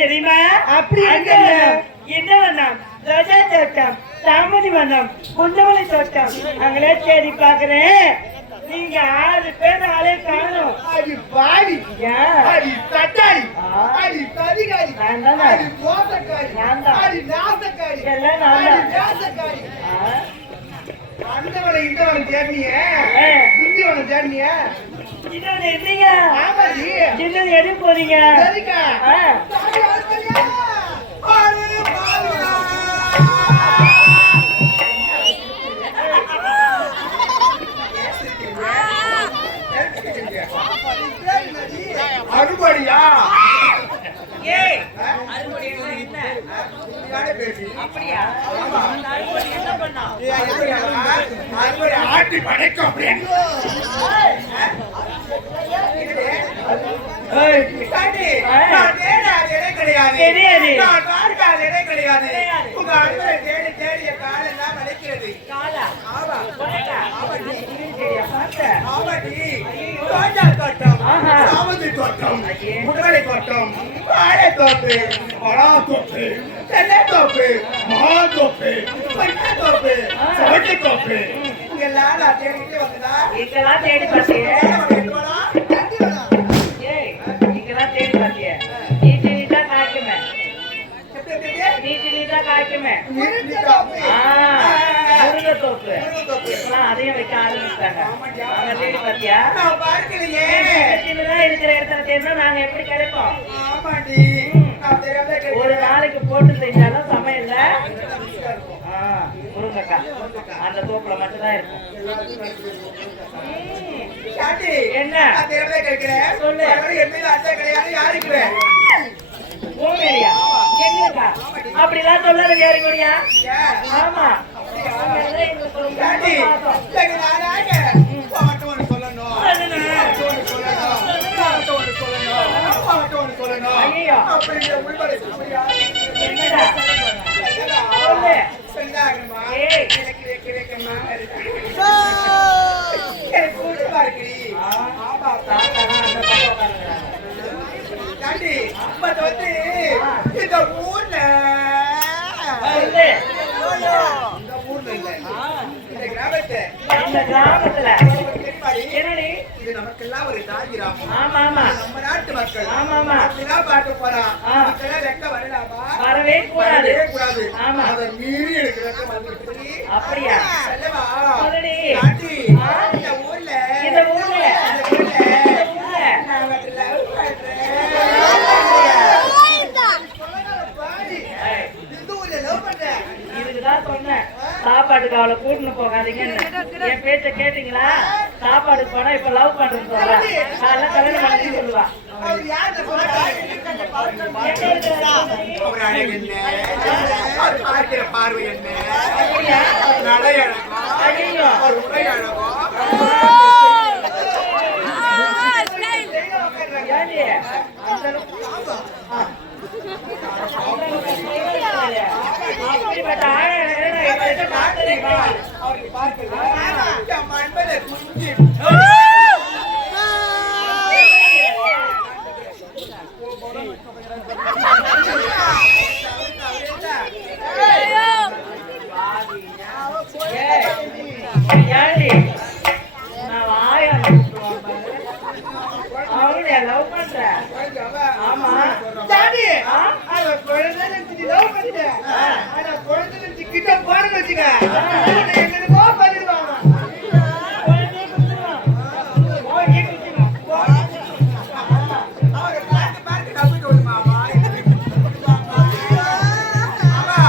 தெரியுமா? அப்படி என்ன வேணாம் தோட்டம் தாமதி வண்ணம் குண்டமலை தோட்டம் அங்களே தேடி பாக்குறேன். நீங்க 6 பேர் ஆளே காணும். அது பாடி அது தட்டாரி அது கதிகாரி அது தோசக்காரி அது நாசக்காரி எல்லாம் நான் நாசக்காரி. அந்தவனை இந்தவனை தேடினிய இந்தியவனை தேடினிய இன்னொன்னு இருந்தீங்க. ஆமாடி இன்னொன்னு எது போறீங்க? சரிக்கா அறுபடியா? அப்படியா என்ன பண்ணா ஆட்டி படைக்கும் அப்படின்னு தெரியாது உங்க அன்பரை தேடி தேடிய காலெல்லாம் வளைக்கிறது. தோட்டம், சாமந்தி தோட்டம், முடலை தோட்டம், வாழை தோப்பு, பலா தோப்பு, தென்னை தோப்பு, மகா தோப்பு, பச்சை தோப்பு, சவட்டி தோப்பு, இங்கெல்லாம் நான் தேடிக்கிட்டு வந்ததா? இங்கெல்லாம் தேடி பார்த்தியே இங்கெல்லாம் தேடி பார்த்தியே நீட்டு நீட்டா காய்க்குமே நீட்டு நீட்டா காய்க்குமே முருங்கை தோப்பு இப்பெல்லாம் அதையும் வைக்க ஆரம்பிச்சிட்டாங்க அவங்க தேடி பார்த்தியா நான் பார்க்கலையே. சின்னதா இருக்கிற இடத்துல தேடினா நாங்க எப்படி கிடைப்போம் ஆமாடி, நான் தெரியாத ஒரு நாளைக்கு போட்டு செஞ்சாலும் சமையல்ல முருங்கக்காய் அந்த தோப்புல மட்டும்தான் இருக்கும் சாட்டி, என்ன நான் தெரியாத கேட்கிறேன். சொல்லு. என் மீது அத்தை கிடையாது, யாருக்கு? ஓமேரியா எங்கக்கா அப்படிலாம் சொல்லாத யாருக்குடியா ஆமா சாட்டி, எனக்கு நானாக பாட்டு ஒன்று சொல்லணும், பாட்டு ஒன்று சொல்லணும். ஐயோ. அப்படிங்கிற உள்வரை அப்படியா? என்னடா சொல்லு சொல்லாகணுமா? ஏய். எனக்கு வைக்க வைக்கமா எனக்கு கூட்டு பார்க்கிறீ. ஆமா தாத்தானா அந்த பக்கம் உட்கார்ந்துக்கிறாங்க. சாட்டி, பட் வந்து இந்த ஊர்ல சொல்லு. இந்த ஊர்ல இல்ல, இந்த கிராமத்தை இந்த கிராமத்துல தெரியுமாடி? என்னடி இது நமக்கெல்லாம் ஒரு தாய் கிராமம். ஆமா ஆமா நம்ம நாட்டு மக்கள் ஆமா ஆமா அப்படிலாம் பார்க்க போறான். ஆ. மக்களே வெக்க வரலாமா? வரவே கூடாது வரவே கூடாது. ஆமா. அதை மீறி எனக்கு வெக்கம் வந்துடுச்சு. அப்படியா சொல்லவா? சொல்லுடி. சாட்டி, ஆ. இந்த ஊர்ல இந்த ஊர்ல இந்த ஊர்ல இந்த ஊர்ல நான் உனக்கு love பண்றேன். பாடி, ஏய், இந்த ஊர்ல love பண்றேன். இதுக்குதான் சொன்னேன் சாப்பாட்டுக்கு அவளை கூட்டின்னு போகாதீங்கன்னு என் பேச்ச கேட்டீங்களா சாப்பாடுக்கு போனா இப்ப லவ் பண்றேன்னு சொல்றா காலைல கல்யாணம் பண்ணி சொல்லுவா அவர் யார்கிட்ட போறா? எங்க இருக்கிற அவர் அழகு என்ன? அவர் பார்க்கிற பார்வை என்ன? அப்படியா? நடை அழகா? ஐயோ. அவர் உடை அழகா? ஏண்டி? அந்த அளவுக்கு- அப்படிப்பட்ட ஆளை எனக்கு நான் எப்ப எப்ப பார்த்ததே கிடையாது. அவருக்கு பார்க்கல. என் மண்பலை குஞ்சு. ஏண்டி? நான் வாயை கூப்பிடுவான் பாரு. அவங்கள லவ் பண்றேன் ஆமா சாமி, ஆ? அவன் குழந்தை நினைச்சு love பண்ணிட்டேன். ஆனா குழந்தை நினைச்சு கிட்ட போறேன்னு வச்சுக்க, அவனை என்னென்னமோ பண்ணிடுவான். குழந்தையை குத்துறான். ஓகே, குத்துறான். அவரை பார்த்து பார்த்து நம்பிட்டு விடுமா, அம்மா. அம்மா.